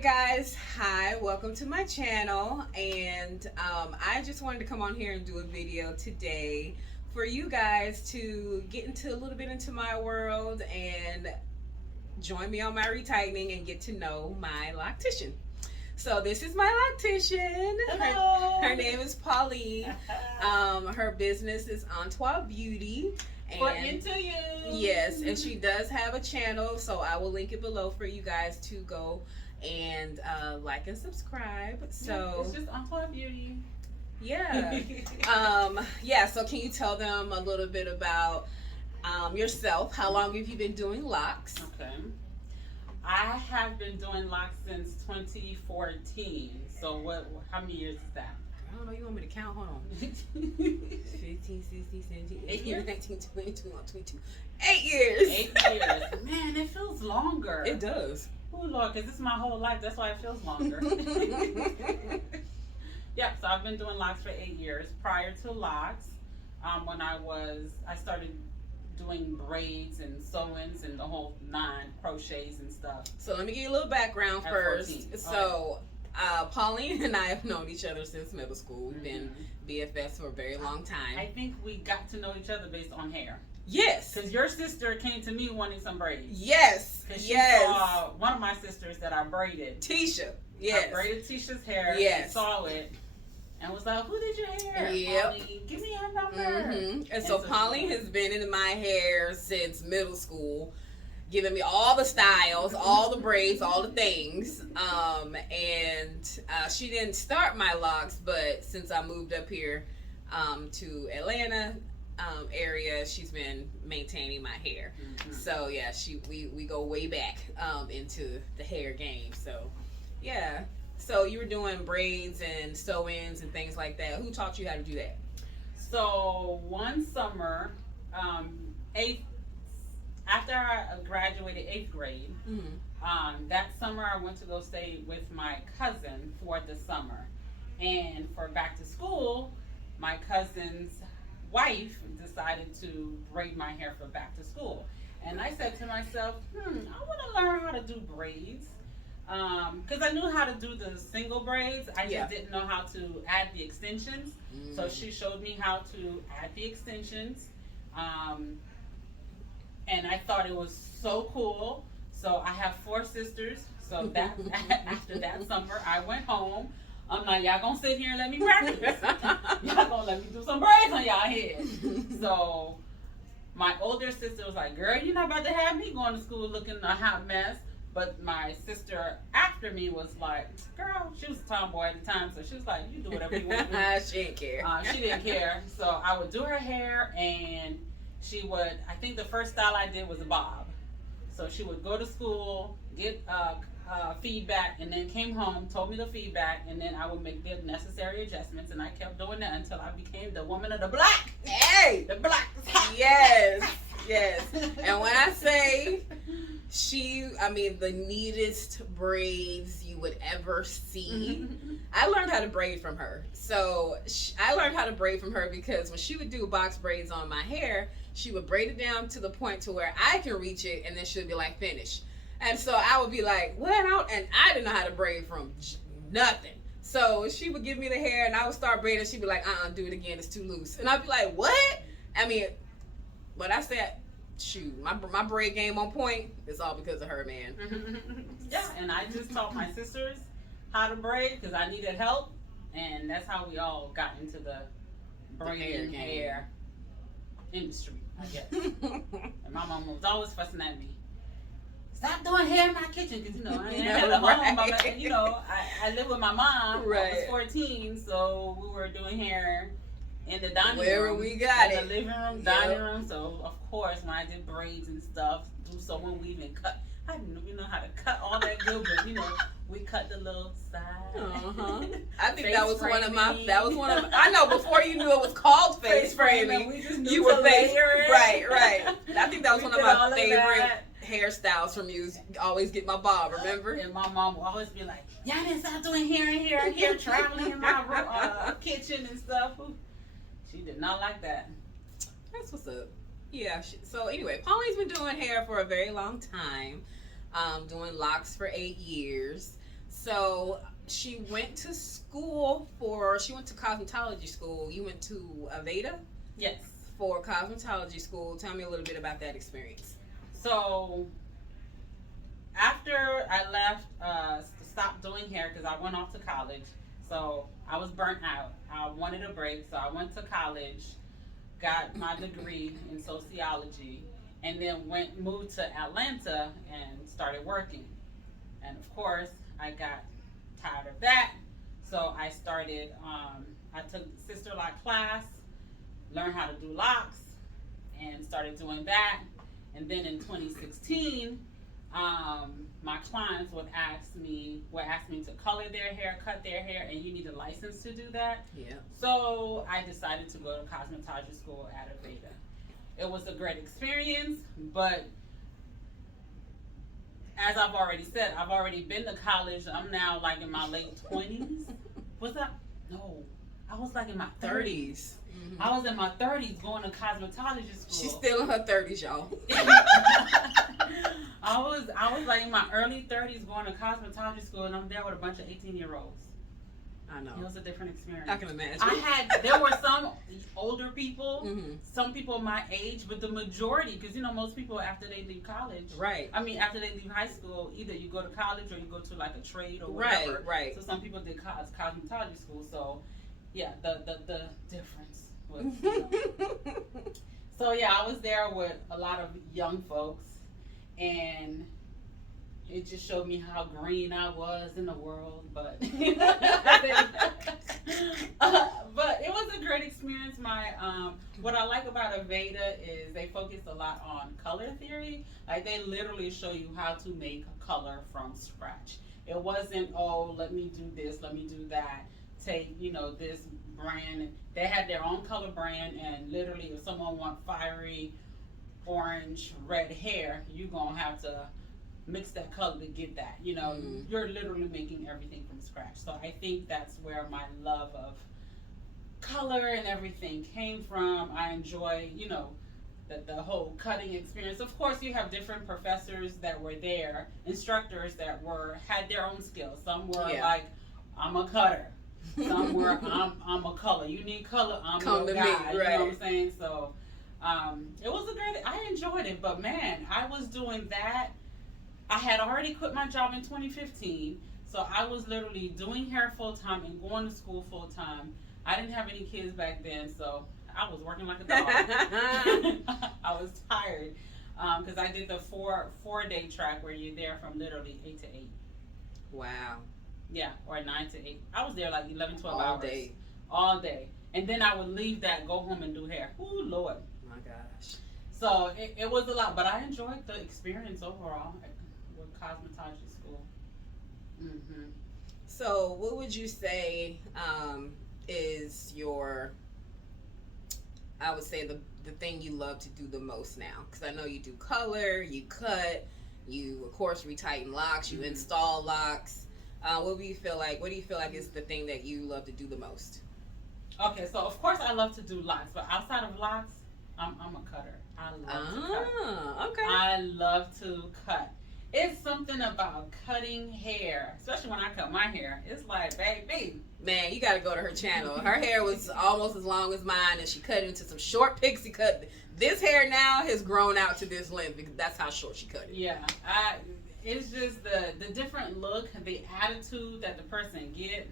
guys, hi, welcome to my channel. And I just wanted to come on here and do a video today for you guys to get into a little bit into my world and join me on my retightening and get to know my loctician. So this is my loctician. Her name is Pauline. Her business is Loc Beauty. And into you. Yes, and she does have a channel, so I will link it below for you guys to go and like and subscribe. So it's just Loc Beauty. Yeah. So can you tell them a little bit about yourself? How long have you been doing locks? Okay. I have been doing locks since 2014. So how many years is that? I don't know. You want me to count? Hold on. 15, 16, 17, 18, 19, 20, 21, 22. 8 years. 8 years. Man, it feels longer. It does. Oh, Lord, because this is my whole life. That's why it feels longer. Yeah, so I've been doing locks for 8 years. Prior to locks, when I started doing braids and sew-ins and the whole 9 crochets and stuff. So let me give you a little background first. 14. So Pauline and I have known each other since middle school. We've been BFFs for a very long time. I think we got to know each other based on hair. Yes. Because your sister came to me wanting some braids. Yes. Because she saw one of my sisters that I braided. Tisha. Yes. I braided Tisha's hair. Yes. She saw it and was like, who did your hair? Yep. Pauline, give me your number. And so Pauline has been in my hair since middle school, giving me all the styles, all the braids, all the things. She didn't start my locks, but since I moved up here to Atlanta area, she's been maintaining my hair. So yeah, we go way back into the hair game. So yeah. So you were doing braids and sew-ins and things like that. Who taught you how to do that? So one summer, after I graduated 8th grade, that summer I went to go stay with my cousin for the summer. And for back to school, my cousin's wife decided to braid my hair for back to school. And I said to myself, I want to learn how to do braids. Because I knew how to do the single braids. I just didn't know how to add the extensions. So she showed me how to add the extensions. And I thought it was so cool. So I have 4 sisters. So that after that summer, I went home. I'm like, y'all gonna sit here and let me practice. Y'all gonna let me do some braids on y'all head. So my older sister was like, girl, you're not about to have me going to school looking a hot mess. But my sister after me was like, girl, she was a tomboy at the time, so she was like, you do whatever you want to do. She didn't care. She didn't care. So I would do her hair, and she would, I think the first style I did was a bob. So she would go to school, get feedback, and then came home, told me the feedback, and then I would make the necessary adjustments, and I kept doing that until I became the woman of the block. Hey! The block. Yes. Yes. And when I say the neatest braids you would ever see. I learned how to braid from her. So I learned how to braid from her because when she would do box braids on my hair, she would braid it down to the point to where I can reach it, and then she'll be like, finish. And so I would be like, what? And I didn't know how to braid from nothing. So she would give me the hair, and I would start braiding. She'd be like, do it again. It's too loose. And I'd be like, what? But I said, shoot, my braid game on point. It's all because of her, man. Yeah, and I just taught my sisters how to braid because I needed help, and that's how we all got into the braiding hair industry, I guess. And my mom was always fussing at me. Stop doing hair in my kitchen, because I ain't had a home. I lived with my mom. Right. I was 14, so we were doing hair in the dining room. Wherever we got it. In the living room, dining room. So, of course, when I did braids and stuff, do sewing, weave, and cut, I didn't even know how to cut all that good, but, we cut the little side. I think that was one of my, I know, before you knew it was called face framing, we just knew you were face. Right. I think that was one of my favorite hairstyles from you. Always get my bob, remember? And my mom would always be like, y'all didn't stop doing hair, traveling in my kitchen and stuff. She did not like that. That's what's up. Yeah. So anyway, Pauline's been doing hair for a very long time. Doing locks for 8 years. So she went to she went to cosmetology school. You went to Aveda? Yes. For cosmetology school. Tell me a little bit about that experience. So after I left, stopped doing hair because I went off to college. So I was burnt out. I wanted a break, so I went to college, got my degree in sociology, and then moved to Atlanta and started working. And of course, I got tired of that, so I started. I took Sister Lock class, learned how to do locks, and started doing that. And then in 2016, my clients would ask me to color their hair, cut their hair, and you need a license to do that. Yeah. So I decided to go to cosmetology school at Aveda. It was a great experience, but as I've already said, I've already been to college. I'm now like in my late 20s. Was that? No, I was like in my 30s. Mm-hmm. I was in my 30s going to cosmetology school. She's still in her 30s, y'all. I was like in my early 30s going to cosmetology school, and I'm there with a bunch of 18-year-olds. I know. It was a different experience. I can imagine. There were some older people, mm-hmm. some people my age, but the majority, because most people after they leave college, right? I mean, after they leave high school, either you go to college or you go to like a trade or whatever. Right. So some people did cosmetology school. So yeah, the difference was. So yeah, I was there with a lot of young folks, and it just showed me how green I was in the world, but but it was a great experience. What I like about Aveda is they focus a lot on color theory. Like they literally show you how to make color from scratch. It wasn't, oh, let me do this, let me do that. Take this brand. They had their own color brand, and literally, if someone wants fiery orange, red hair, you're gonna have to mix that color to get that. You're literally making everything from scratch. So I think that's where my love of color and everything came from. I enjoy, the whole cutting experience. Of course, you have different professors that were there, instructors that had their own skills. Some were like, I'm a cutter. Some were, I'm a color. You need color, I'm your guy. Right. You know what I'm saying? So it was I enjoyed it, but man, I was doing that. I had already quit my job in 2015, so I was literally doing hair full time and going to school full time. I didn't have any kids back then, so I was working like a dog. I was tired because I did the four-day track where you're there from literally 8 to 8. Wow. Yeah, or 9 to 8. I was there like 11, 12 all hours. All day. And then I would leave that, go home and do hair. Ooh, Lord. My gosh. So it was a lot, but I enjoyed the experience overall with cosmetology school. Mm-hmm. So what would you say is your, I would say the thing you love to do the most now? Because I know you do color, you cut, you of course retighten locks, you mm-hmm. install locks. What do you feel like is the thing that you love to do the most? Okay, so of course I love to do locks, but outside of locks, I'm a cutter. I love to cut. Okay. I love to cut. It's something about cutting hair, especially when I cut my hair. It's like, baby. Man, you got to go to her channel. Her hair was almost as long as mine, and she cut it into some short pixie cut. This hair now has grown out to this length because that's how short she cut it. Yeah, it's just the different look, the attitude that the person get.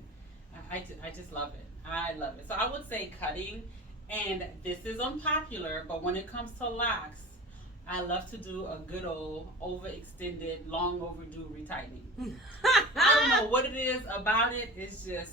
I just love it. I love it. So I would say cutting, and this is unpopular, but when it comes to locks, I love to do a good old overextended, long overdue retightening. I don't know what it is about it. It's just,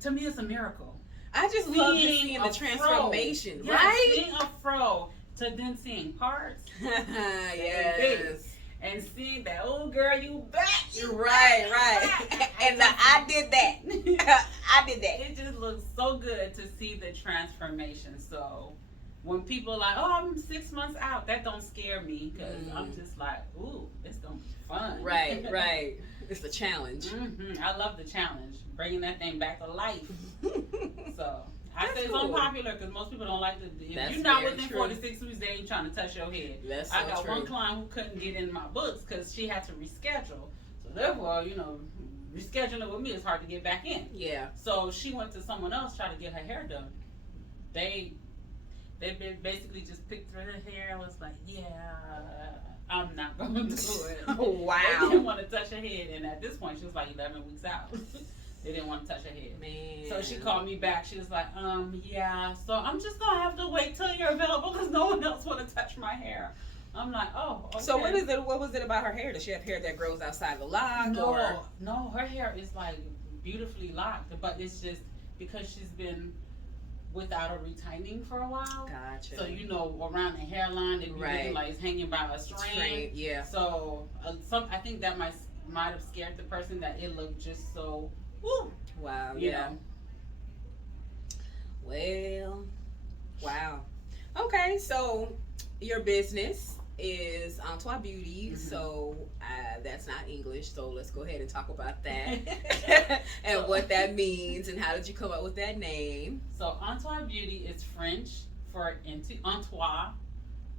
to me, it's a miracle. I just love seeing the transformation, fro. right? Yeah, seeing a fro to then seeing parts. Yes. And seeing that, oh girl, you back. Right. And I did that. I did that. It just looks so good to see the transformation. So when people are like, oh, I'm 6 months out, that don't scare me because I'm just like, ooh, it's going to be fun. Right. It's a challenge. Mm-hmm. I love the challenge, bringing that thing back to life. So I That's say it's cool. unpopular because most people don't like to. If That's you're not very within true. 4 to 6 weeks, they ain't trying to touch your head. That's so I got true. one client who couldn't get in my books because she had to reschedule. So therefore, rescheduling with me is hard to get back in. Yeah. So she went to someone else trying to get her hair done. They basically just picked through her hair and was like, yeah, I'm not going to do it. Wow. They didn't want to touch her head. And at this point, she was like 11 weeks out. They didn't want to touch her head. Man. So she called me back. She was like, yeah, so I'm just going to have to wait till you're available because no one else want to touch my hair. I'm like, oh, okay. So what was it about her hair? Does she have hair that grows outside the lock? No, her hair is like beautifully locked, but it's just because she's been without a retightening for a while. Gotcha. So around the hairline, it be Right. looking like it's hanging by a string. Yeah. So I think that might have scared the person that it looked just so. Woo, Wow. you Yeah. know. Well. Wow. Okay. So your business is Antoine Beauty. Mhm. So that's not English. So let's go ahead and talk about that and what that means and how did you come up with that name? So Antoine Beauty is French for into Antoine.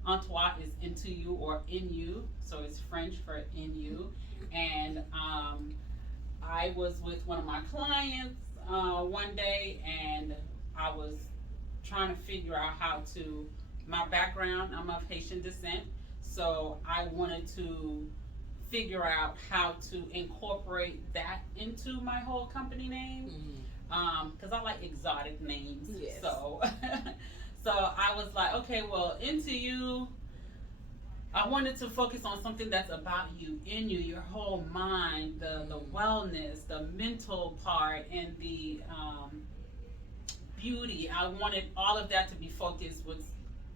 Antoine is into you or in you, so it's French for in you. And I was with one of my clients one day, and I was trying to figure out my background. I'm of Haitian descent, so I wanted to figure out how to incorporate that into my whole company name. Because I like exotic names. Yes. So I was like, okay, well, into you, I wanted to focus on something that's about you, in you, your whole mind, the wellness, the mental part, and the beauty. I wanted all of that to be focused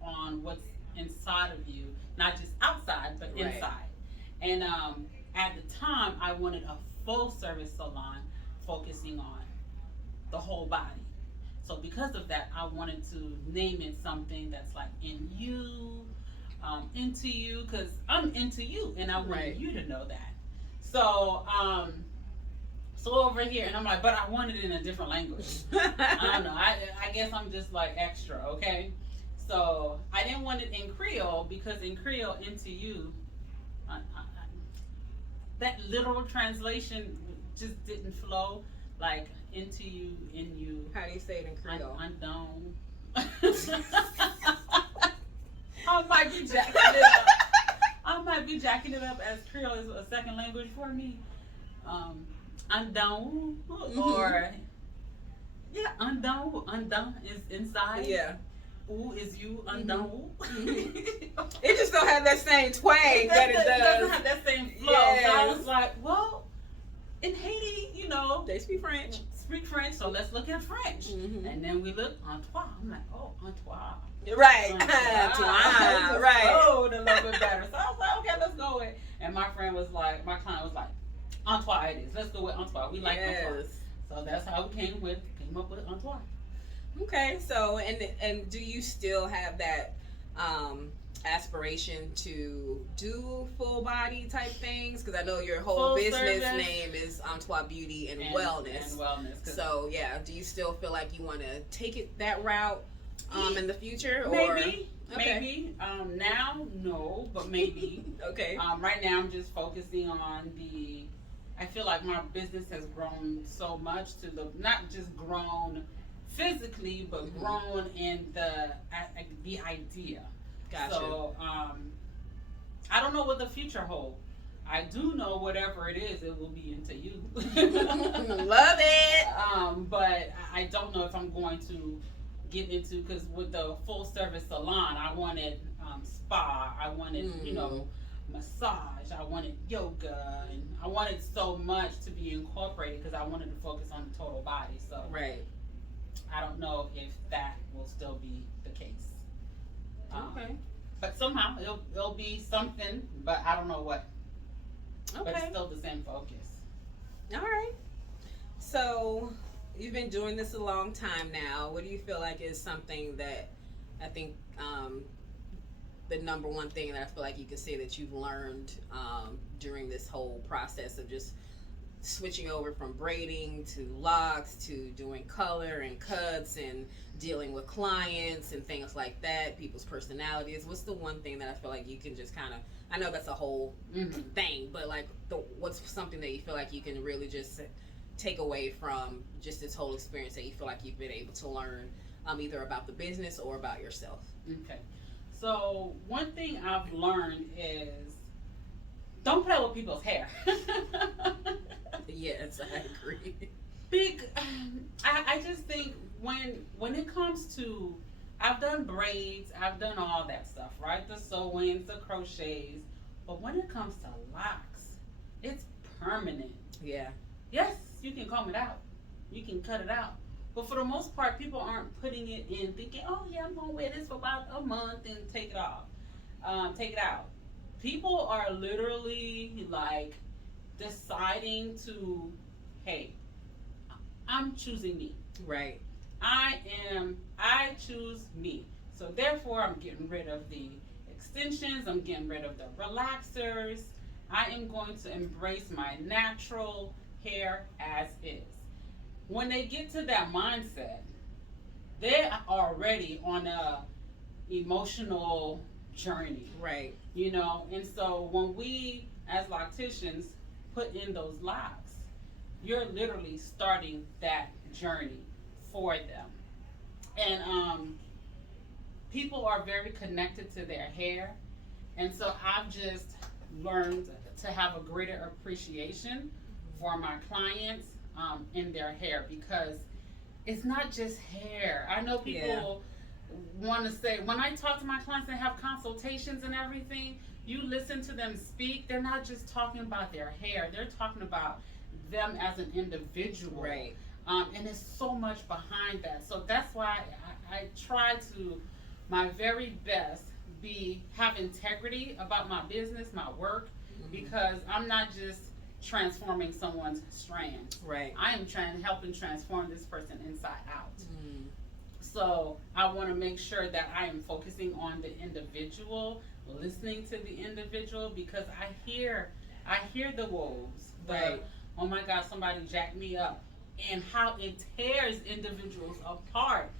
on what's inside of you, not just outside, but Right. inside. And at the time, I wanted a full service salon focusing on the whole body. So because of that, I wanted to name it something that's like in you, into you, because I'm into you, and I want Right. you to know that. So over here, and I'm like, but I want it in a different language. I don't know. I guess I'm just like extra, okay? So I didn't want it in Creole because in Creole, into you, that literal translation just didn't flow. Like into you, in you. How do you say it in Creole? I'm done. I might be jacking it up. I might be jacking it up as Creole is a second language for me. Undone or undone is inside. Yeah. Ooh is you undone. It just don't have that same twang that it does. Doesn't have that same flow. Yes. So I was like, well, in Haiti, They speak French. speak French, so let's look at French. Mhm. And then we look Antoine. I'm like, oh, Antoine. Right. Antoine. Right. Oh, a little bit better. So I was like, okay, let's go with. And my client was like, Antoine it is. Let's go with Antoine. We like Antoine. So that's how we came up with Antoine. Okay, so and do you still have that aspiration to do full body type things? Because I know your whole Full business service. name is Antoine Beauty and Wellness. And wellness. So yeah, do you still feel like you want to take it that route in the future? Or? Maybe. Okay. Maybe. Now, no, but maybe. Okay. Right now, I'm just focusing on I feel like my business has grown so much not just grown physically, but Mhm. grown in the idea. Gotcha. So, I don't know what the future holds. I do know whatever it is, it will be into you. Love it. But I don't know if I'm going to get into, because with the full service salon, I wanted spa, I wanted massage, I wanted yoga, and I wanted so much to be incorporated because I wanted to focus on the total body. So Right. I don't know if that will still be the case. Okay. But somehow it'll be something, but I don't know what. But it's Okay. still the same focus. All right. So you've been doing this a long time now. What do you feel like is something that I think the number one thing that I feel like you can say that you've learned during this whole process of just switching over from braiding to locks to doing color and cuts and dealing with clients and things like that, people's personalities, what's the one thing that I feel like you can just kind of, I know that's a whole thing, but like what's something that you feel like you can really just take away from just this whole experience that you feel like you've been able to learn, either about the business or about yourself? Okay. So one thing I've learned is don't play with people's hair. Yes, I agree. I just think when it comes to, I've done braids, I've done all that stuff, right? The sewings, the crochets, but when it comes to locks, it's permanent. Yeah. Yes, you can comb it out, you can cut it out, but for the most part, people aren't putting it in thinking, oh yeah, I'm gonna wear this for about a month and take it off, take it out. People are literally like deciding to, hey, I'm choosing me. Right. I choose me. So therefore, I'm getting rid of the extensions, I'm getting rid of the relaxers. I am going to embrace my natural hair as is. When they get to that mindset, they're already on a emotional journey. Right. You know, and so when we as locticians put in those locks, you're literally starting that journey for them. And people are very connected to their hair, and so I've just learned to have a greater appreciation for my clients in their hair, because it's not just hair. I know people want to say, when I talk to my clients and have consultations and everything, you listen to them speak, they're not just talking about their hair, they're talking about them as an individual. Right. And there's so much behind that. So that's why I try to, my very best, have integrity about my business, my work, because I'm not just transforming someone's strand. Right. I am helping transform this person inside out. So I want to make sure that I am focusing on the individual, listening to the individual, because I hear the woes. Right. Oh my God, somebody jacked me up, and how it tears individuals apart.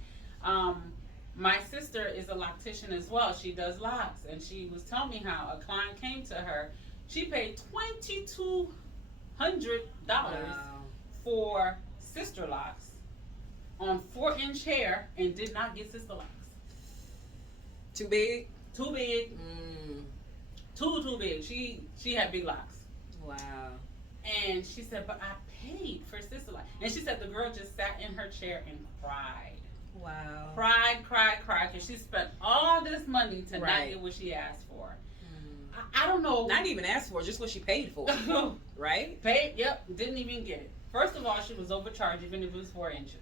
My sister is a loctician as well. She does locks, and she was telling me how a client came to her. She paid $2,200 for sister locks on 4-inch hair and did not get sister locks. Too big? Too big. Too big. She had big locks. Wow. And she said, but I paid for sister locks. And she said the girl just sat in her chair and cried. Wow. Cried, because she spent all this money to not get what she asked for. I don't know. Not even asked for, just what she paid for. Right? Paid, yep, didn't even get it. First of all, she was overcharged, even if it was 4 inches.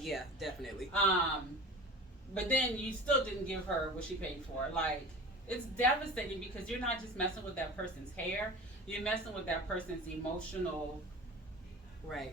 Yeah, definitely. But then you still didn't give her what she paid for. Like, it's devastating, because you're not just messing with that person's hair, you're messing with that person's emotional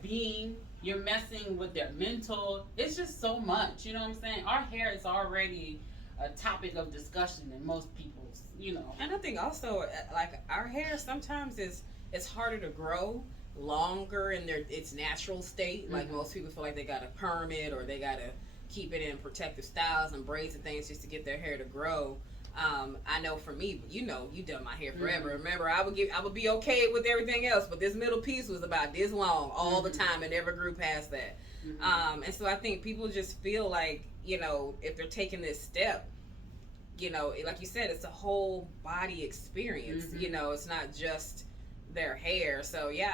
being. You're messing with their mental. It's just so much, you know what I'm saying? Our hair is already a topic of discussion in most people's, you know. And I think also, like, our hair sometimes it's harder to grow longer in its natural state. Like, most people feel like they gotta perm it, or they gotta keep it in protective styles and braids and things just to get their hair to grow. I know for me, you done my hair forever. Remember, I would be okay with everything else, but this middle piece was about this long all the time and never grew past that. And so I think people just feel like, if they're taking this step, like you said, it's a whole body experience. It's not just their hair. So yeah,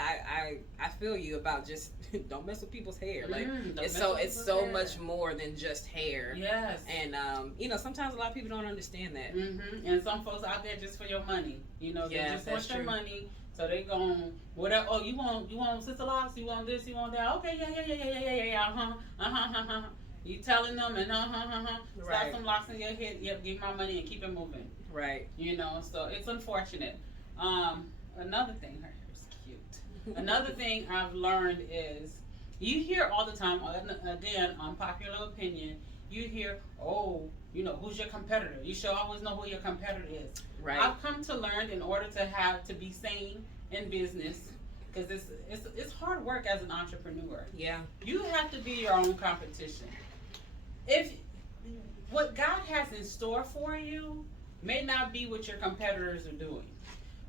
I feel you about just don't mess with people's hair. Like, it's so much more than just hair. Yes. And sometimes a lot of people don't understand that. And some folks out there just for your money. They just want your money. So they gon' whatever. Oh, you want sister locks? You want this? You want that? Okay, yeah. You telling them and slap some locks in your head. Yep, give my money and keep it moving. Right. So it's unfortunate. Another thing, her hair's cute. Another thing I've learned is, you hear all the time, again, unpopular opinion, you hear, who's your competitor? You should always know who your competitor is. Right. I've come to learn, in order to be sane in business, because it's hard work as an entrepreneur. Yeah. You have to be your own competition. If what God has in store for you may not be what your competitors are doing.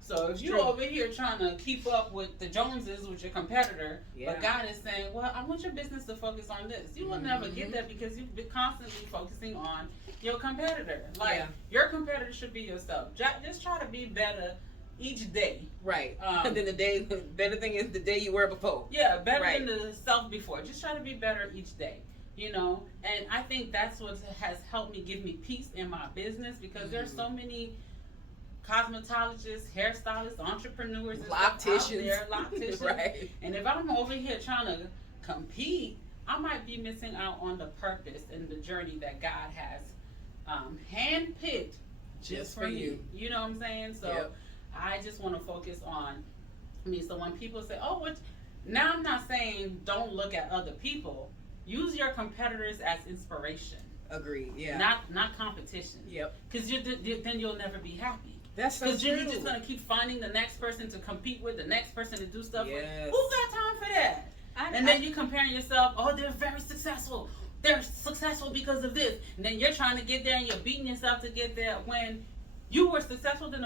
So if you're over here trying to keep up with the Joneses with your competitor, but God is saying, well, I want your business to focus on this. You will never get that because you've been constantly focusing on your competitor. Like, your competitor should be yourself. Just try to be better each day. Right. And then better thing is the day you were before. Yeah, better than the self before. Just try to be better each day. You know, and I think that's what has helped me, give me peace in my business, because there's so many cosmetologists, hairstylists, entrepreneurs, and locticians. Right. And if I'm over here trying to compete, I might be missing out on the purpose and the journey that God has handpicked just for you. You know what I'm saying? So I just want to focus on me. So when people say, "Oh, what?" Now I'm not saying don't look at other people. Use your competitors as inspiration. Agreed. Yeah. Not competition. Yep. Because then you'll never be happy. That's so true. Because you're just gonna keep finding the next person to compete with, the next person to do stuff with. Yes. Who's got time for that? And then you comparing yourself. Oh, they're very successful. They're successful because of this. And then you're trying to get there, and you're beating yourself to get there when you were successful than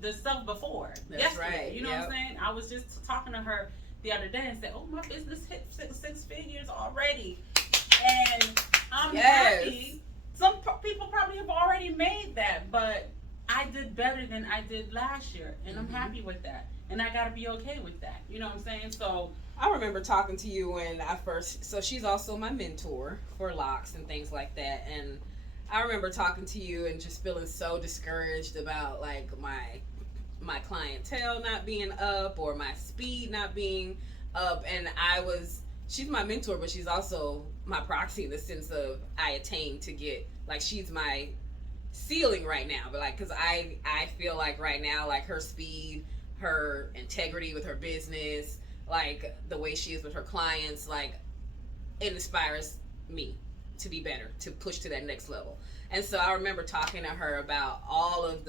the self before. That's right. You know what I'm saying? I was just talking to her the other day and said, "Oh, my business hit six figures already, and I'm happy." Some people probably have already made that, but I did better than I did last year, and I'm happy with that, and I gotta be okay with that. You know what I'm saying? So I remember talking to you when I first. So she's also my mentor for locks and things like that, and I remember talking to you and just feeling so discouraged about like my clientele not being up or my speed not being up, and she's my mentor, but she's also my proxy in the sense of I attain to get, like, she's my ceiling right now, but like, because I feel like right now, like, her speed, her integrity with her business, like the way she is with her clients, like, it inspires me to be better, to push to that next level. And so I remember talking to her about all of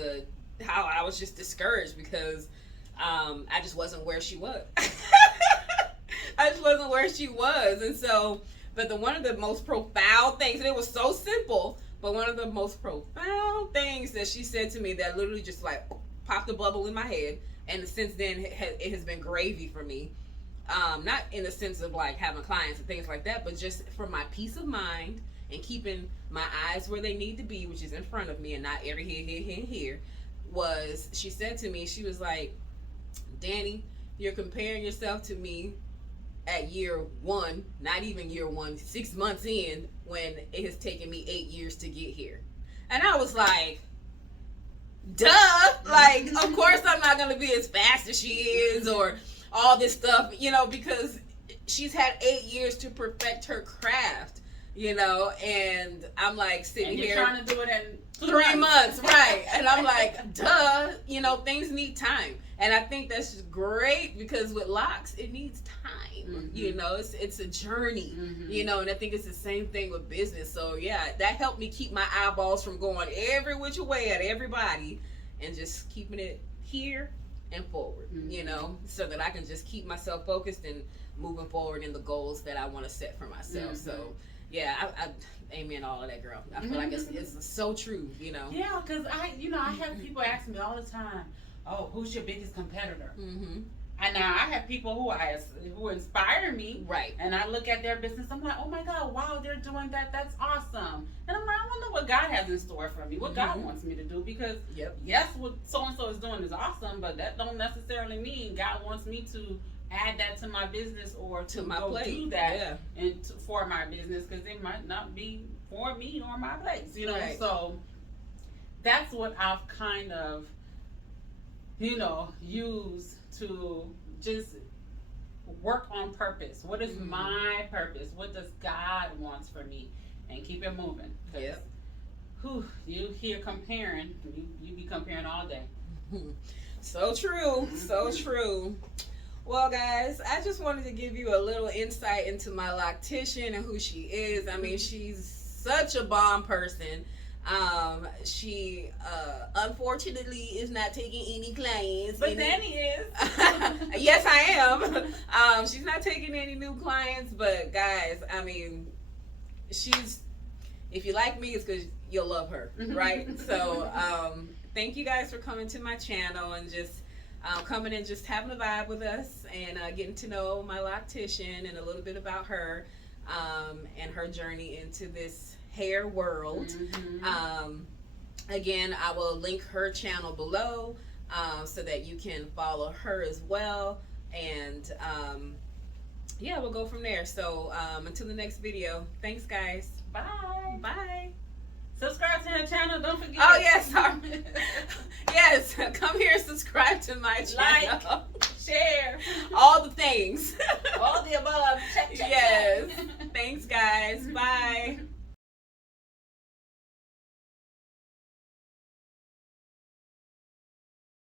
how I was just discouraged because I just wasn't where she was. I just wasn't where she was. And so, but one of the most profound things, and it was so simple, but one of the most profound things that she said to me that literally just like popped a bubble in my head, and since then it has been gravy for me. Not in the sense of like having clients and things like that, but just for my peace of mind and keeping my eyes where they need to be, which is in front of me and not every here, was she said to me, she was like, "Danny, you're comparing yourself to me at year one, not even year one, 6 months in, when it has taken me 8 years to get here." And I was like, duh, like, of course I'm not going to be as fast as she is or all this stuff, you know, because she's had 8 years to perfect her craft, you know, and I'm like sitting here trying to do it in 3 months, right? And I'm like, duh, you know, things need time. And I think that's just great because with locks, it needs time, you know, it's a journey, you know, and I think it's the same thing with business. So yeah, that helped me keep my eyeballs from going every which way at everybody and just keeping it here and forward, you know, so that I can just keep myself focused and moving forward in the goals that I want to set for myself. So yeah, I amen all of that, girl. I feel like it's so true, you know. Yeah, because I have people ask me all the time, "Oh, who's your biggest competitor?" And now I have people who inspire me, right? And I look at their business, I'm like, "Oh my God, wow, they're doing that. That's awesome." And I'm like, I wonder what God has in store for me, what God wants me to do, because yes, what so and so is doing is awesome, but that don't necessarily mean God wants me to add that to my business or to my plate. Do that for my business, because it might not be for me or my place, you know. Right. So that's what I've kind of, you know, used to just work on purpose. What is my purpose? What does God wants for me? And keep it moving. You hear comparing, you be comparing all day. So true, so true. Well, guys, I just wanted to give you a little insight into my loctician and who she is. I mean, she's such a bomb person. she unfortunately is not taking any clients. But Danny is. Yes, I am. She's not taking any new clients, but guys, I mean, she's, if you like me, it's because you'll love her, right? So thank you guys for coming to my channel and just coming and just having a vibe with us and getting to know my loctician and a little bit about her and her journey into this hair world. Again, I will link her channel below so that you can follow her as well. And yeah, we'll go from there. So until the next video, thanks guys. Bye. Bye. Subscribe to her channel. Don't forget. Oh yes, yes. Come here and subscribe to my channel. Like, share, all the things. all the above. Check, check, Yes. check. Thanks, guys. Bye.